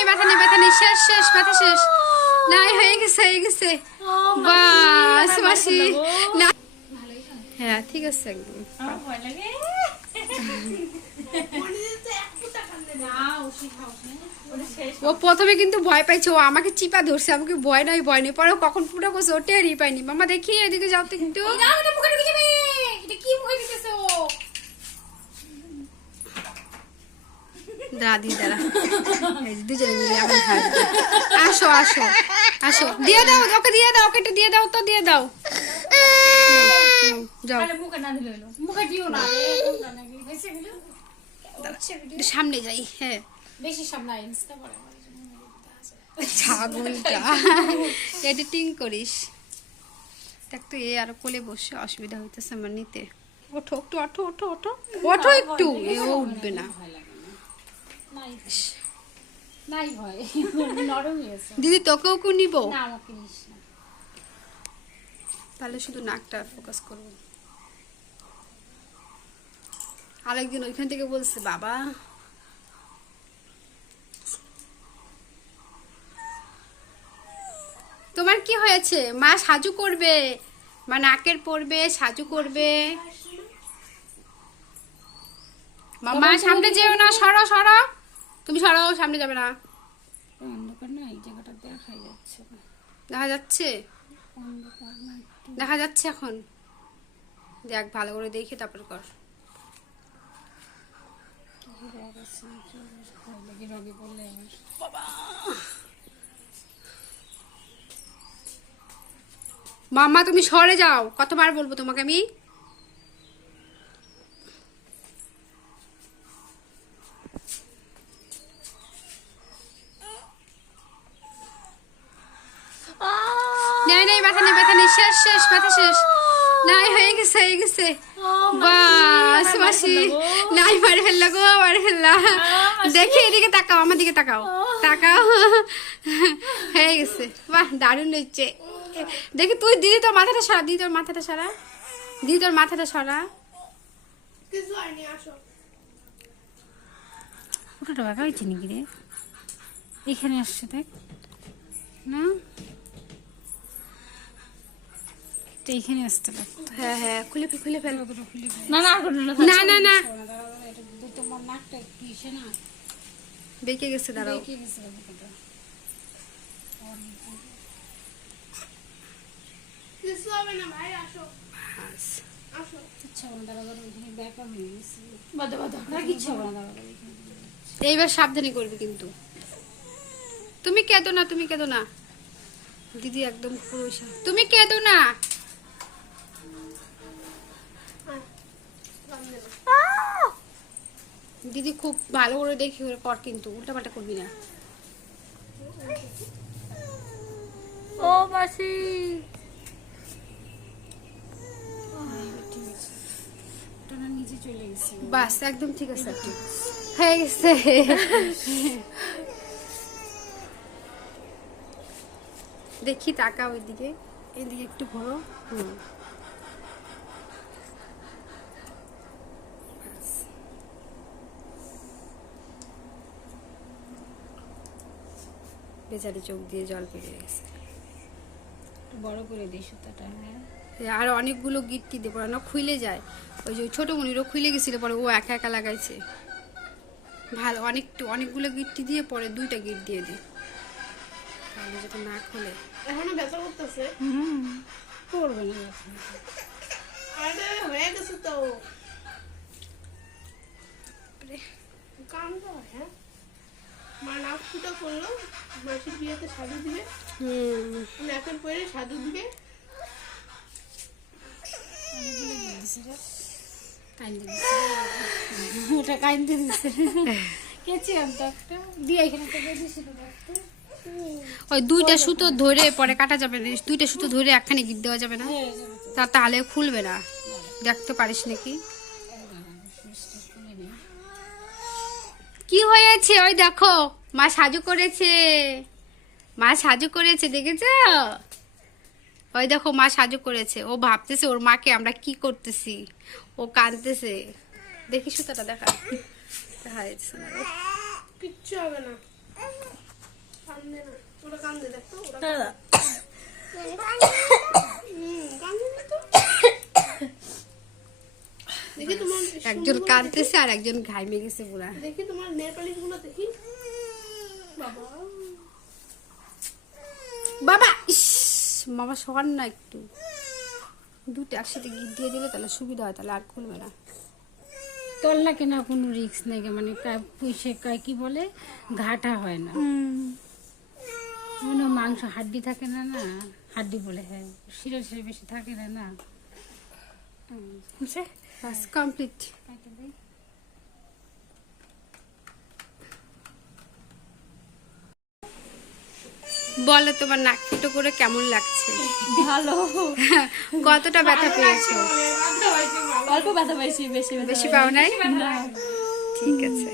নেই ব্যথা নেই ব্যথা নেই শেষ শেষ ব্যথা শেষ। নাই হয়ে গেছে হয়ে গেছে। বাস মাসি না। হ্যাঁ ঠিক আছে একদম। ও প্রথমে কিন্তু ভয় পাইছে ও আমাকে চিপা ধরছে আমাকে ভয় নাই ভয় নেই। পরে কখন পুরো করছে ও টেরই পাইনি। মামা দেখি এদিকে যাও তো কিন্তু দাদি দাঁড়া এই যে দুজনে মিলে এখন খাই আসো আসো আসো। দিয়ে দাও, ওকে দিয়ে দাও, ওকে দিয়ে দাও তো, দিয়ে দাও। যাও সামনে যাই হ্যাঁ। ছাগলটা। এডিটিং করিস। দেখ তো, এ আর কোলে বসে অসুবিধা হইতেছে আমার নিতে। ওঠো, একটু, ওঠো ওঠো ওঠো। ওঠো একটু এও উঠবে না। নাই ভয় দিদি তোকেও কু নিব? না আমাকে নিস না। তাহলে শুধু নাকটা ফোকাস করব। আরেকদিন ওইখান থেকে বলছে বাবা তোমার কি হয়েছে? মা সাজু করবে মা নাকের পরবে সাজু করবে। মামা সামনে যেও না সরো সরো। তুমি সরো সামনে যাবে না। অন্ধকার না এই জায়গাটা দেখাই যাচ্ছে দেখা যাচ্ছে? দেখা যাচ্ছে এখন? দেখ ভালো করে দেখে তারপর কর। মাম্মা তুমি সরে যাও। কতবার বলব তোমাকে আমি? নাই ব্যথা নেই ব্যথা নেই শেষ শেষ ব্যথা শেষ। নাই হয়ে গেছে হয়ে গেছে। বাস মাসি নাই মারে ফেললা গো মারে ফেললা। দেখি এদিকে তাকাও আমার দিকে তাকাও। তাকাও। হয়ে গেছে। বাহ দারুণ হচ্ছে দেখি তুই দিদি তোর মাথাটা সরা দিদি তোর মাথাটা সরা। দিদি তোর মাথাটা সরা। ওটা বাঁকা হয়েছে নাকি রে? এখানে আসছে দেখ। না? তো এখানে আসতে পারত হ্যাঁ হ্যাঁ খুলে খুলে ফেল। না না না না না তোমার নাকটা একটু ইসে না। বেঁকে গেছে দাঁড়াও। বেঁকে গেছে হয়ে এইবার সাবধানে করবে কিন্তু। তুমি কেঁদো না তুমি কেঁদো না। দিদি একদম পুরো তুমি কেঁদো না। দিদি খুব ভালো করে দেখি ওর কর কিন্তু উল্টাপাল্টা করবি না। ও মাসি। ওটা না নিচে চলে গেছে বাস একদম ঠিক আছে। হয়ে গেছে। দেখি তাকা ওইদিকে এদিকে একটু ঘোরো। হুম। বেচারি চোখ দিয়ে জল পেরিয়ে গেছে। বড় করে দিই সুতাটা হ্যাঁ। আর অনেকগুলো গিট্টি দেবো না খুলে যায়। ওই যে ওই ছোটো মনিরও খুলে গেছিল পরে ও একা একা লাগাইছে। ভালো অনেক অনেকগুলো গিট্টি দিয়ে পরে দুইটা গিট দিয়ে দিই তাহলে যাতে না খোলে। এখনও ব্যথা করতেছে? হুম করবে না আরে হয়ে গেছে তো। কাম তো হ্যাঁ। মা নাক ফুটা করল মাসির বিয়েতে সাধু দিবে। নাকের পরে সাধু দিবে। ওটা কাইন্দে দিছে। কেচি আনতো একটা। দিয়ে এখানে একটা বেঁধে ওই দুইটা সুতো ধরে পরে কাটা যাবে না। দুইটা সুতো ধরে একখানে গিট দেওয়া যাবে না। তা তাহলে খুলবে না। দেখতে পারিস নাকি? কি হয়েছে? ওই দেখো মা সাজু করেছে। মা সাজু করেছে দেখেছ? ওই দেখো মা সাজু করেছে। ও ভাবতেছে ওর মাকে আমরা কি করতেছি। ও কাঁদতেছে। দেখি সুতাটা দেখা। দেখা। কিচ্ছু হবে না। কান্দে না। ওরা কান্দে দেখতো ওরা দাদা হুম, কান্দে না তো দেখি তোমার একজন কাঁদতেছে আর একজন ঘাইমে গেছে পুরা। দেখি তোমার নেপালি গুলো দেখি বাবা। বাবা ইস মামা সবার না একটু। দুটো একসাথে গিট দিয়ে দিলে তাহলে সুবিধা হয় তাহলে আর খুলবে না। তল্লা কেনা কোনো রিস্ক নেই মানে কা- পুষে কি বলে? ঘাটা হয় না। কোনো মাংস হাড্ডি থাকে না না? হাড্ডি বলে হ্যাঁ। শিরা শিরা বেশি থাকে না না? বুঝছে বাস কমপ্লিট বলো তোমার নাক ফুটো করে কেমন লাগছে? ভালো। কতটা ব্যথা পেয়েছ? অল্প ব্যথা পাইছি বেশি বেশি পাও নাই? ঠিক আছে।